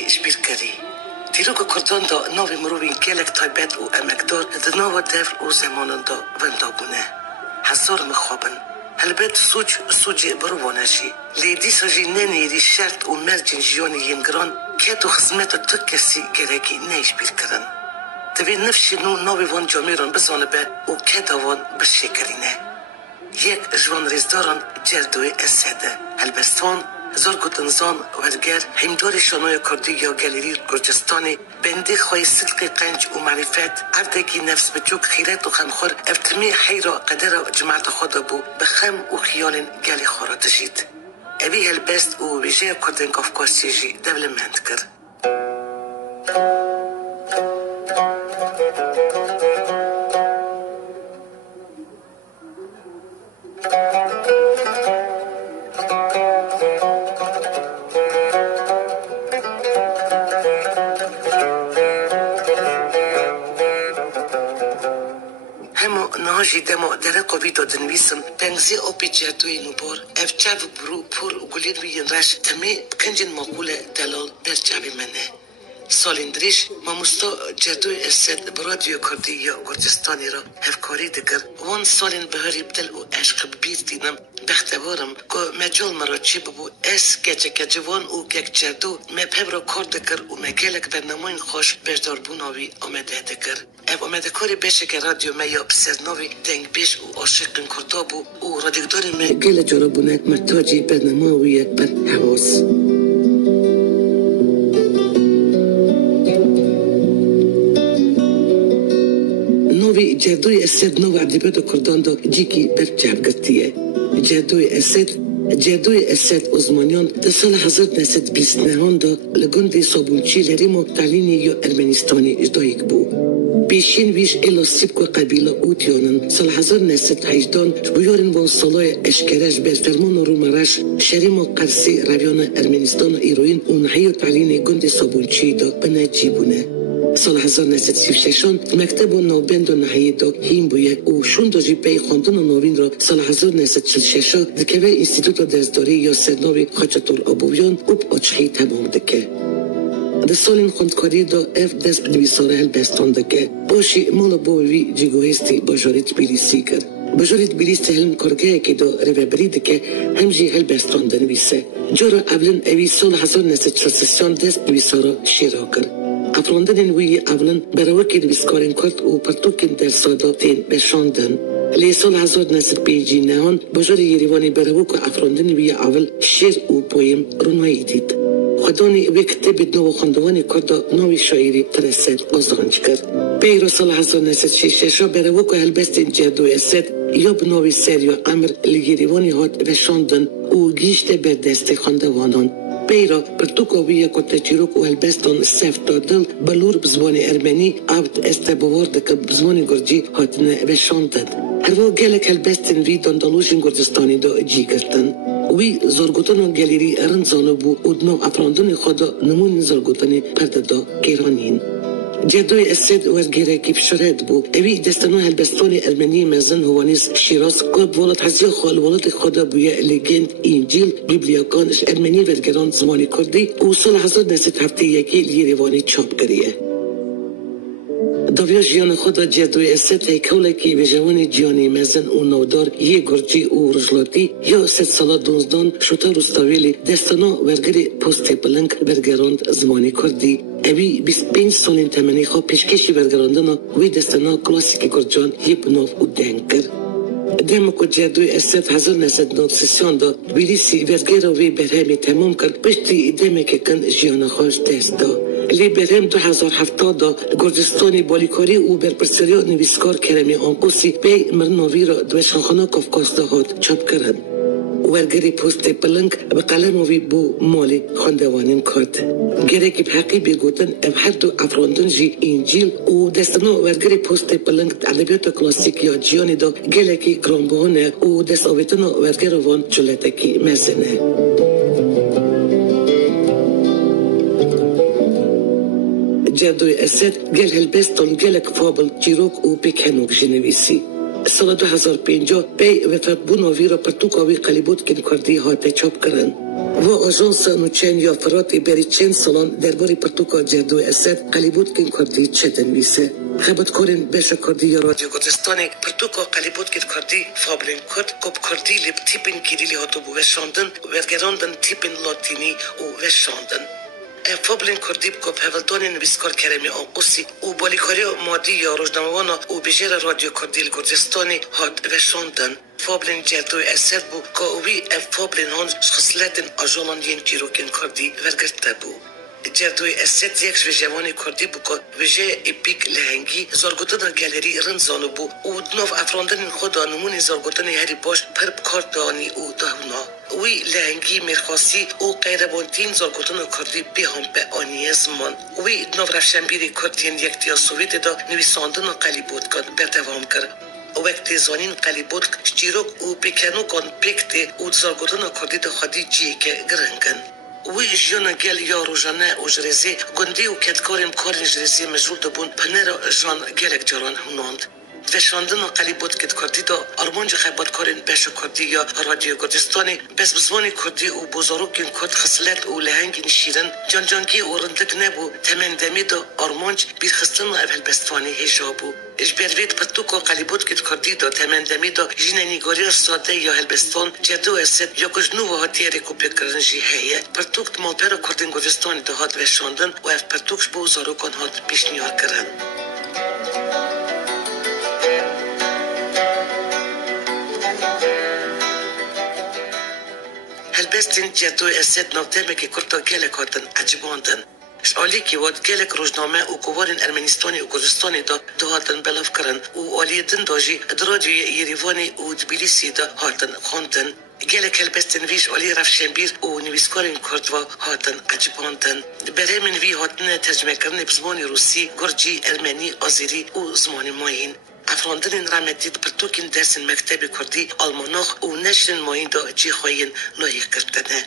شبیرکاری دیروگ کردان دا نوی مروین کلک تایبت و امکدار دناو دفل و زمانان دا وندابونه هزار مخوابن البته سوچ بروانشی لیدی ساجی ننیری شرط و مرجن جیانی ینگران که تو خدمت تو کسی گرکی نیش بیر کردن دوی نفشی نوی وان جامیران بزانه به و که دوان بشه کرینه یک جوان ریزداران جردوی اسده البستان زرگوتن زان ورگر همداری شانوی کردی یا گلیری گرجستانی بندی خواهی صدق قنج و معرفت عردگی نفس بجوک خیرت و خمخور افتمی حیرا قدر جماعت خود بو بخم و خیال گلی خورا تشید اوی البست و ویژه کردن کافکاسی جی دولمند کرد دمو در قوی دادن ویسم تنزی آبی جردوی نوبار افچار و برو پر و گلید وین رش تمی کنجن مقوله دلال بر جابی منه سالندریش ماموستا جردوی اسد برادیو کردی یا گرجستانی را هفکاری دکر وان سالن بهاری بدل و عشق بیر دینم بختوارم که مجال مرا چی ببو اس که جوان و که جردو مپهب را کار دکر و مگلک برناموین خوش بردار بوناوی آمده دکر اب آمده کاری بشه که رادیو میا بسرناوی دنگ بیش و عاشقین کردابو و رادیگداری مگل جرابونه مرتاجی برناموی بر حواس جردوی اسد نو عدیبت کردان دا جیکی برچاب گرتیه جردوی اسد ازمانیان در سال 1929 دا لگندی صابونچی لریم تعلینی یا ارمنستانی اجدایک بو بیشین ویش ایلا سیبکو قبیله اوتیانن سال 1918 بیارن با سالای اشکرش بر فرمان رومارش شریم و قرسی رویان ارمنستان و ایروین اونحی تعلینی گندی صابونچی دا بنجیبونه سال 1936 مکتب نوبند و نهایی دا هیم بویه و شون دا جی پی خواندن نوین را سال 1946 دکوه انستیتوت درزداری یا سرناوی خاچتور آبویان اوب آچخی تمام دکه ده سالین خوندکاری دا اف دست نویساره هلبستان دکه باشی مالا باوی جیگوهستی باجاریت بیلیسی کرد باجاریت بیلیست هلم کارگه که دا رویبری دکه همجی هلبستان دنویسه جارا اولن اوی سال 1946 دست نویساره شیرا کرد افراندن وی اولن براوکی دویسکارین کرد و پرتوکین در سادا تین بشاندن لی سال 1905 نهان باجار یریوانی براوک افراندن وی اول شیر و پویم رونایی دید خدانی وی کتب نو خواندوانی کرد نوی شاعری ترسد آزانج کرد پیرو سال 1906 براوک هلبستین جردوی اسد یا بنوی سریا امر لیریوانی هات بشاندن و گیشت بر دست خواندوانان پیرا پرتوکویه کت چیروک و هلبستان سفت دادل بلور بزوان ارمنی عبد استبوارد که بزوان گرجی هاتنه بشاندد هروا گلک هلبستن وی داندالوشین گرجستانی دا جی کردن وی زرگوتان و گلیری ارنزانو بو ادنو افراندن خدا نمون زرگوتانی پرده دا گیرانین جردوی اسد ورگیره کی بشرد بو اوی دستانو هلبستانی ارمنی مزن هوانیس شیراز قلب ولد حزی خال ولد خدا بویه لگند انجیل بیبلیاکانش ارمنی ورگران زمانی کردی و سال 1971 لیریوانی چاپ کریه داویا جیان خدا جردوی اسد هیکوله کی به جوانی جیانی مزن و نودار یه گرجی و رجلاتی یا 3 سالا دونزدان شوتا روستاویلی دستانو ورگری پوست بلنگ ورگراند زمانی کردی اوی 25 سالین تمنی خواه پیشکشی ورگراندن وی دستانا کلاسیک گرجان یه بناف و دنگ کرد دمکو جردوی اسد 1993 دا بیلیسی ورگر وی برهمی تمام کرد پشتی دمک کن جیان خوش دست دا لی برهم 2007 دا گرجستانی بالیکاری و برپرسریا نویسکار کرمی آنقوسی بی مرنوی را دوشخانخانه کافکاس دا هات چاپ کرد ورگری پوست پلنگ به قلم وی بو مالی خواندوانین کرد گرکی بحقی بگوتن ام هر دو افراندن جی انجیل و دستانو ورگری پوست پلنگ ادبیات کلاسیک یا جیانی دا گلکی گرانبهانه و دست آویتنو ورگر وان جلتکی مزنه جردوی اسد گل هلبستان گلک فابل جیروک و بکنوک جنویسی سال 2005 پی وفات بوناوی را پرتوکاوی قلیبوت کن کردی هاته چاپ کرن و آژانس نوچین یا فراتی بری چند سالان درباره پرتوکا جردو اسد قلیبود کن کردی چه دنویسه خبت کارین بشه کردی یا رادیو گردستانی پرتوکا قلیبود کن کردی فابلین کرد کب کردی لب تیپین کلیلی هاتو بو وشاندن ورگراندن تیپین لاتینی و وشاندن فابلین کردی کب هفلتانی نویسکار کرمی آقوسی و بالیکاری مادی یا روزنامه‌وانا و بجیر رادیو کردی گردستانی هات وشاندن فابلین جردو اسد بو که اوی فابلین هون خصلتن آجالان ین چیروکن کردی ورگرته بو جردوی اسد یک جوانی کردی بو که وجه اپیک لهنگی زارگوتن گالری رنزانو بو و دنوف افراندن خدا نمونی زارگوتن هری باش پرب کاردانی و دهونا وی لهنگی مرخاصی و قیربانتین زارگوتن کردی به هم به آنی زمان وی دنوف رفشنبیری کردین یک دیا سویت دا نویساندن قلیبود کن بردوام کرد وقتی زانین قلیبود شتیروک و پیکنو کن پیکتی و زارگوتن کردی دا خودی جی که گرنگن وی جیون گل یا روزانه و جرزی گندی و کدکاریم کارین جرزی مجرول دبون پنر جان گلک جران هنوند وشاندن و قلیبود کد کردی دا آرمانج خیبات کارین بشه کردی یا رادیو گردستانی بس بزمانی کردی و بزاروکین کد خصلت و لهنگین شیرن جانجانگی و رندک نبو تمن دمی دا آرمانج بیرخستن و اول بستوانی هجابو اجبروید پرتوکا قلیبود کد کردی دا تمن دمی دا جیننیگاری ساده یا هلبستان جدو اسد یا کجنو و هاتی ریکو بکرنجی هیه پرتوک مالپر کردین گردستانی دا هات وشاندن و اف پرتوکش بو زاروکان هات پیشنیار کرن هلبستین جدو اسد نوتمه که کرتا گلک هاتن عجباندن شالی کی واد گلک روزنامه و کوارین ارمنستانی و کردستانی دا هاتن بلاف کرن و آلیدن داجی درادیو یریوانی و تبلیسی دا هاتن خواندن گلک هلبستین ویش آلی رفشنبیر و نویسکارین کردوا هاتن عجباندن برای من وی هاتن ترجمه کردن بزمانی روسی گرجی ارمنی آذری و زمان ماین افراندن رامدید پرتوکین درس مکتب کردی آلماناخ و نشر ماین دا جی خواهین لایق کردنه